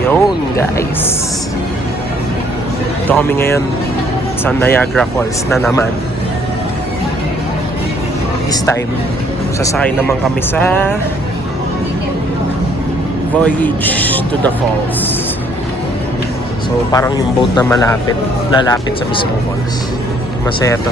Yun guys. Ito kami ngayon sa Niagara Falls na naman. This time, sasakay naman kami sa Voyage to the Falls. So parang yung boat na lalapit sa mismo falls. Masaya to.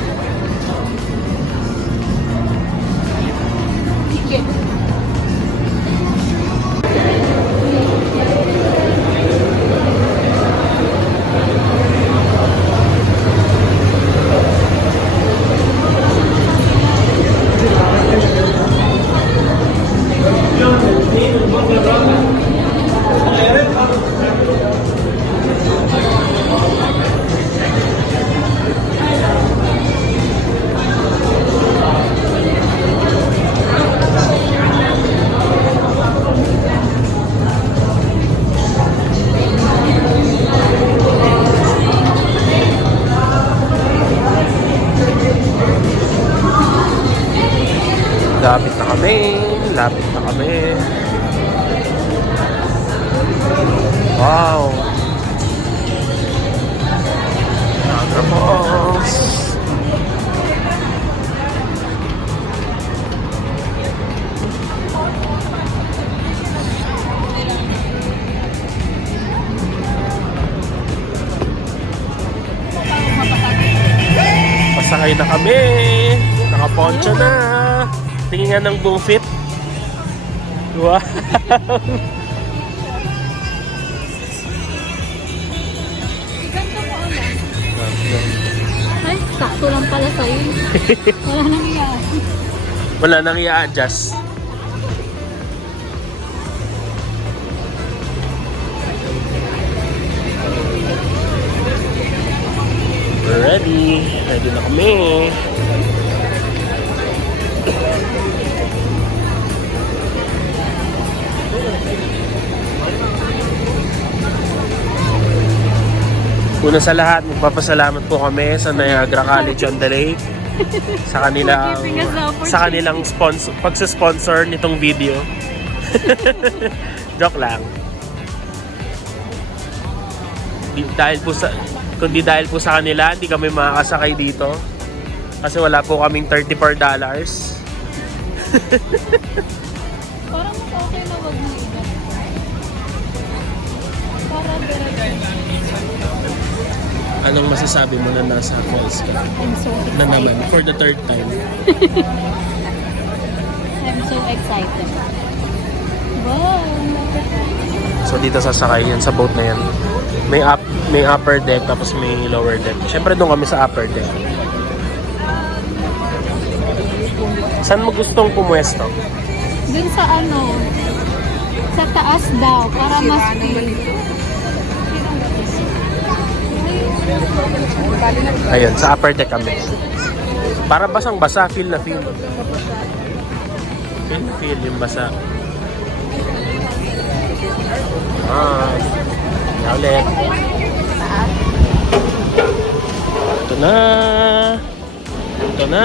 Lapit na kami. Wow. Niagara Falls. Pasakay na kami. Nakaponcho na. Tingin nga ng buong fit. Wow! Ay, sakto lang pala sa'yo. Wala nang i-adjust. Wala nang i-adjust. We're ready. Ready na kami. Una sa lahat, magpapasalamat po kami sa Niagara College on the Lake sa kanilang pagsa-sponsor nitong video. Joke lang. Kundi dahil po sa kanila, hindi kami makakasakay dito kasi wala po kaming $34. Parang okay na wag mo iba. Para dire-diretso. Anong masasabi mo na nasa falls ka? I'm so excited. Na naman, for the third time. I'm so excited. Wow! So dito sasakay yan sa boat na yan. May upper deck tapos may lower deck. Siyempre doon kami sa upper deck. Saan mo gustong pumwesto? Dun sa sa taas daw, para mas feel. Ayun, sa upper deck kami. Para basang-basa, feel na feel. Feel na feel yung basa. Ulit. Ito na. Ito na.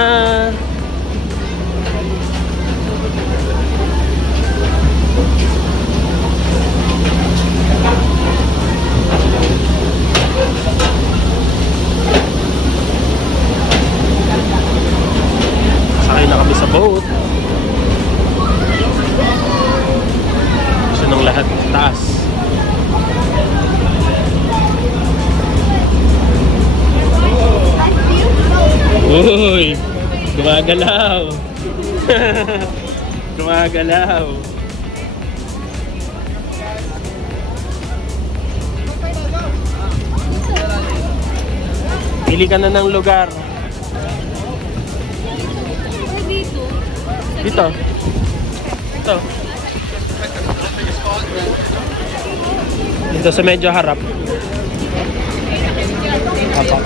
Sakay na kami sa boat. Gusto nung lahat taas. Uy! Gumagalaw! Gumagalaw! Pili ka na ng lugar. Dito. Dito. Dito sa medyo harap. Apa.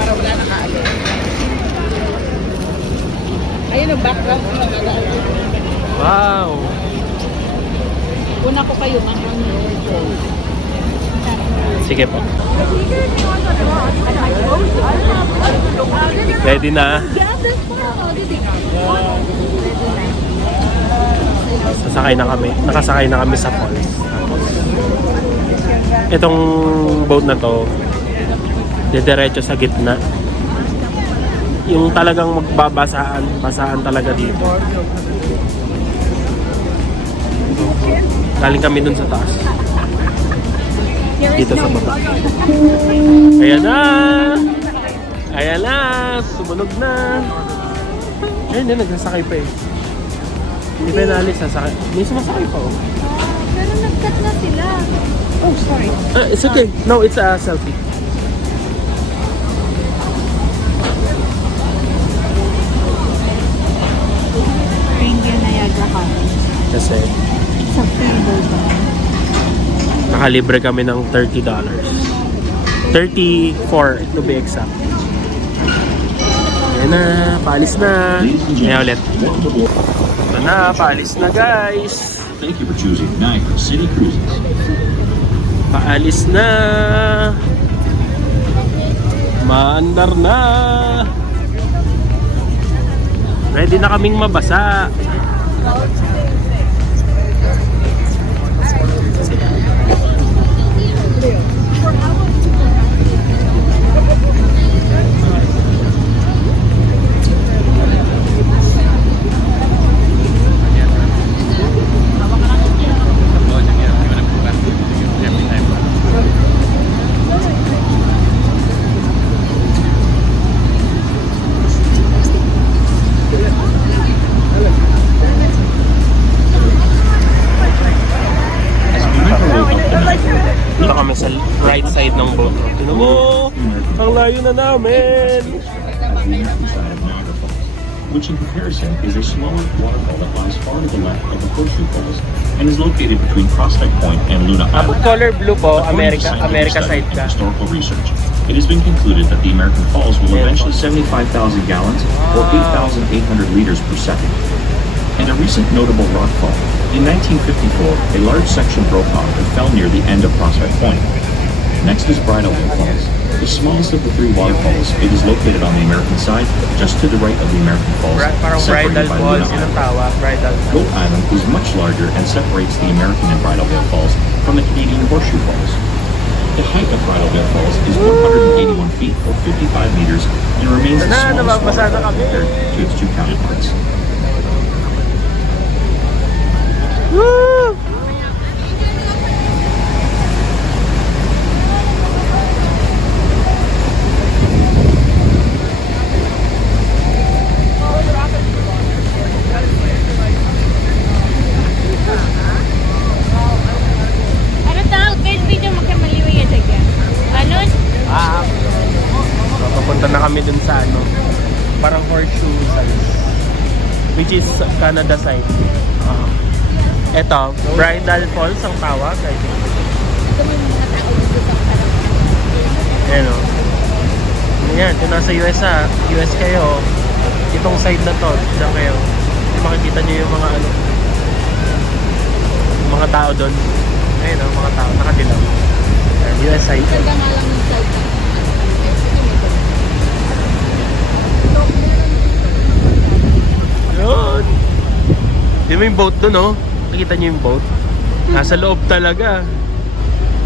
Ayun ang background. Wow. Una ko kayo man. Sige po. Ready na. Sasakay na kami. Nakasakay na kami sa falls. Itong boat na to, didiretso sa gitna. Yung talagang basaan talaga dito. Galing kami dun sa taas. Dito sa baba. Ayan na! Ayan na! Sumunog na! Ayun na, nagsasakay pa eh. Hindi pa inalis, sasakay. May sumasakay pa oh. Pero nag-cut na sila. Oh, sorry. It's okay. No, it's a selfie. Ranger Niagara Falls. Kasi Sa freeboat ba? nakalibre kami ng $30. 34 to be exact. Ayan na, paalis na. Ayan ulit. Ito na, paalis na guys. Thank you for choosing Niagara City Cruises. Paalis na. Maandar na. Ready na kaming mabasa. Dito kami sa right side ng boat. Tignan mo, ang layo na namin. Which in comparison is a smaller waterfall that lies far to the left of the Horseshoe Falls and is located between Prospect Point and Luna Island. Color blue po, According to scientific America study side and ka. historical research, it has been concluded that the American Falls will eventually 75,000 gallons or 8,800 liters per second. And a recent notable rock fall. In 1954, a large section broke off and fell near the end of Prospect Point. Next is Bridal Veil Falls. The smallest of the three waterfalls, it is located on the American side, just to the right of the American Falls, Parang separated Bridal by Falls, Luna yun ang Island. tawa, Bridal Falls. Goat Island is much larger and separates the American and Bridal Veil Falls from the Canadian Horseshoe Falls. The height of Bridal Veil Falls is 181 feet or 55 meters and remains the smallest nababasa na waterfall kami. compared to its two counterparts. Woo! Ano tawag? Guys, video magkamaliwi yan dyan. Ano? Papunta na kami dun sa ano, parang horseshoe size, which is Canada side. Eto, Bridal Falls ang tawag. Ayan o. Ayan, kung nasa US US kayo, itong side na to, dyan kayo. Makikita nyo yung mga ano, yung mga tao doon. Ayan o, mga tao, nakadilaw. Ayan, US side. Ganda nga lang yung side. Yun! Yun mo yung boat doon, oh. Nakita nyo yung boat? Nasa loob talaga.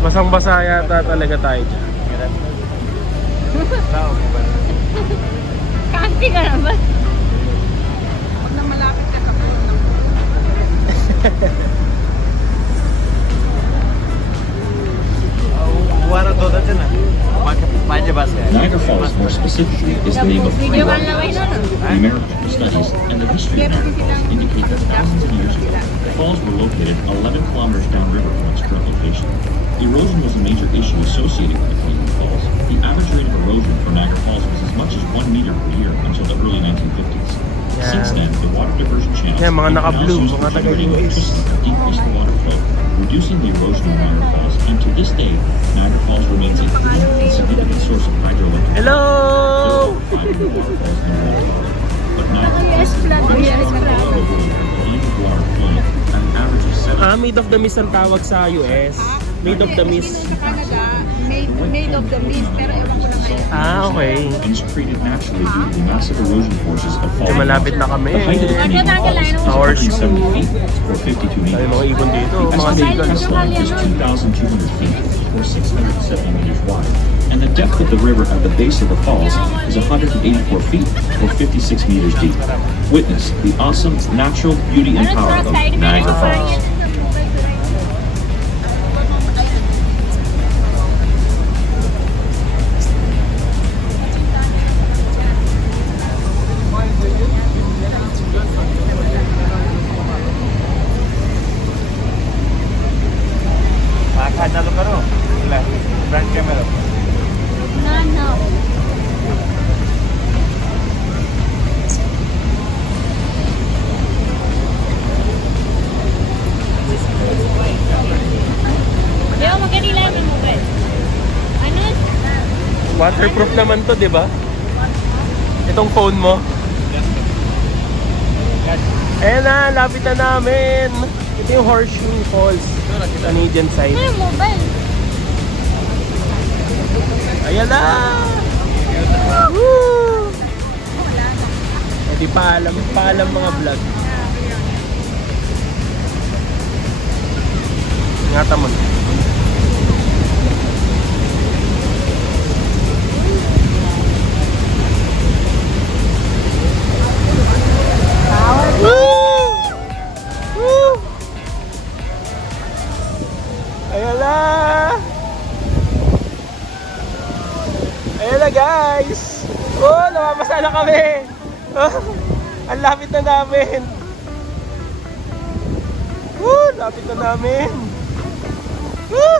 Basang-basa yata talaga tayo dyan. Kanti ka naman. Niagara Falls, more specifically, is the name of three Video ka rock lang falls. na nun. The American studies and the history of Niagara Falls indicate that thousands of years ago, the falls were located 11 kilometers downriver from its current location. Erosion was a major issue associated with the Canadian Falls. The average rate of erosion for Niagara Falls was as much as 1 meter per year until the early 1950s. Since then, the water diversion channels Yeah, mga and naka-blue, canals used mga for generating taga-US. electricity have decreased the water flow, reducing the erosion of Niagara Falls. And to this day, Niagara Falls remains a clean and significant source of hydroelectric Hello! power. There are 5 waterfalls in the world. But Niagara Falls is the Yes, largest yes, waterfall in the world, with water flowing at an average of 7 Made of the Mist ang tawag sa US. Made of the Mist. Sa Canada, made of the mist, pero ewan ko na ngayon. Okay. and is created naturally due to the massive erosion forces of So, falling malapit na rocks. kami. The height of the Canadian Falls is Horseshoe. 170 feet or 52 Ay, meters. mga ibon dito. The Mga estimated seagulls. crest line is 2,200 feet. or 670 meters wide. And the depth of the river at the base of the falls is 184 feet or 56 meters deep. Witness the awesome natural beauty and power of Niagara Falls. No. Leo, magkanila yung mobile. Ano? Waterproof naman to, di ba? Itong phone mo. Ayan na, lapit na namin. Ito yung Horseshoe Falls. Canadian side. Ano yung mobile? Ayan na! Woo! E di paalam mga vlog. Ingatan mo na. Woo! Woo! Ayan na! Ayan na guys! Oh, namamasa na kami! Oh, ang lapit na namin! Oh, lapit na namin! Oh,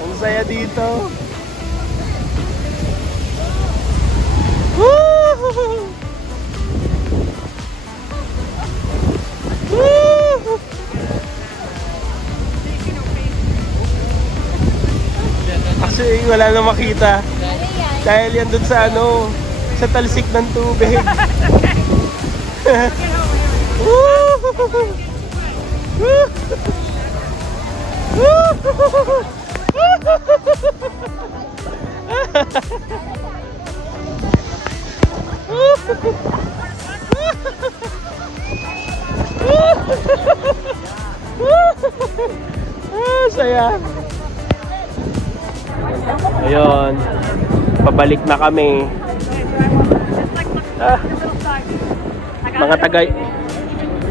ang saya dito! Woo! Woo! Kasi wala na makita. Dahil yan dun sa ano, sa talsik ng tubig. Woo! Woo! Woo! Saya. Ayun. Pabalik na kami.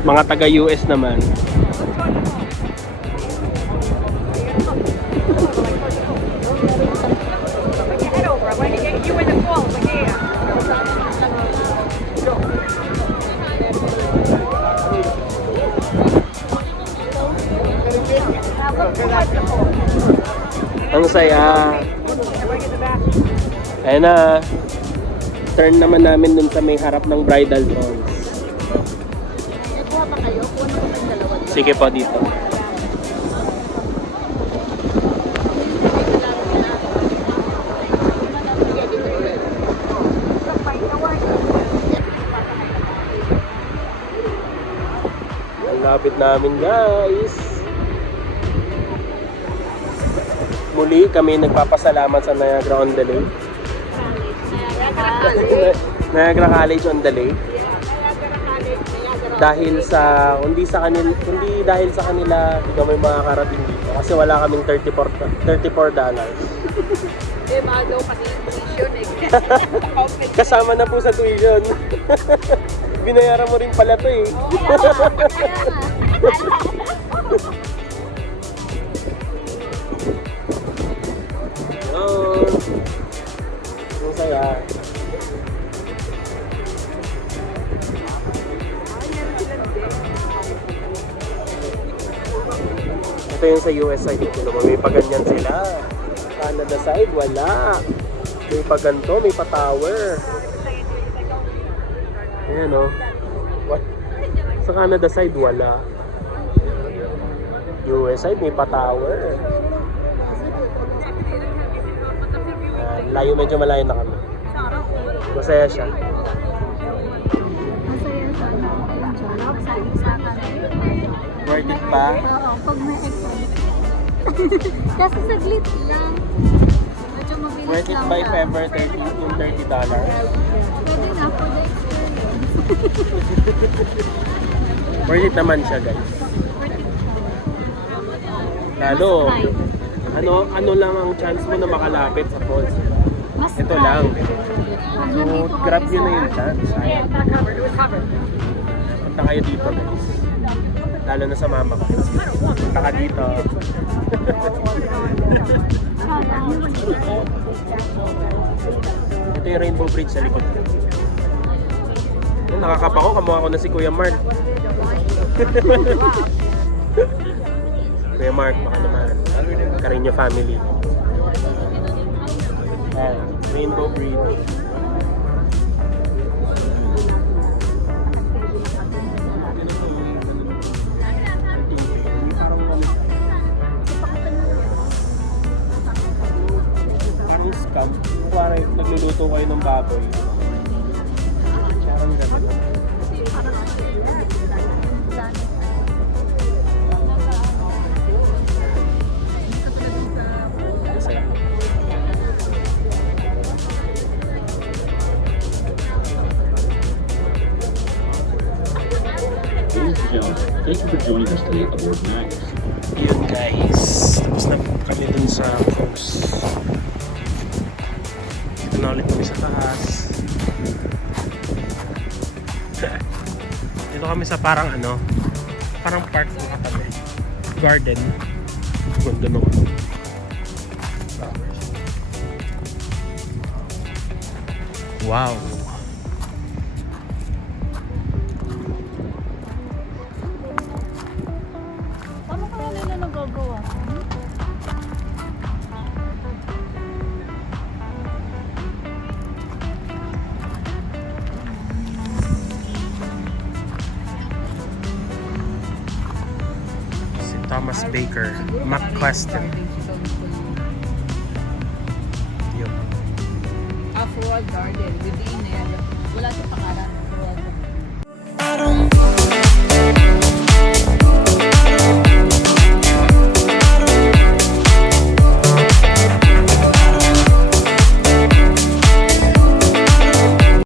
Mga taga US naman. Ang saya. Ayan na. Turn naman namin dun sa may harap ng bridal drawings. Sige po dito. Ang lapit namin guys. Muli kami nagpapasalamat sa Niagara on the Lake. Niagara College on the Lake. Dahil sa hindi dahil sa kanila hindi kami makakarating dito kasi wala kaming $34. Eh, mahal daw pati yung tuition eh. Kasama na po sa tuition. Binayaran mo rin pala to eh. Yun. Ang saya. Ito yung sa US side. Ito naman may paganyan sila. Canada side, wala. May paganto, may pa-tower. Ayan o. What? Sa Canada side, wala. US side, may pa-tower. Layo, medyo malayo na kami. Masaya siya. Masaya sa ano, sa Worth it pa? Oo, pag may exam. Kasi saglit lang. Medyo mabilis Worth it lang ba if siya. ever yung $30? Pwede na for the experience. Worth it naman siya guys. Lalo, Mas private. ano lang ang chance mo na makalapit sa falls. Mas Ito lang. Pag So, nandito ka grab sa- nyo na yung chance. Sayang. Punta kayo dito guys. Lalo na sa mama ko. Punta ka dito. Ito yung Rainbow Bridge sa likod. Nakakapa ko, kamukha ko na si Kuya Mark. Kuya Mark, baka naman. Carino family. Ayan, Rainbow Bridge. Parang scam. Parang nagluluto kayo ng baboy. Parang gano'n. Masaya. Ladies and gentlemen, thank you for joining us today aboard Magus. Yun guys, tapos na kami dun sa cruise. Dito na ulit kami sa taas. Dito kami sa parang parang park ng katabi. Garden. Ganda nung flowers. Wow. Ano kaya nila nagagawa? Si Thomas Baker. McQuestion. Yun. Afro Garden, within it. Wala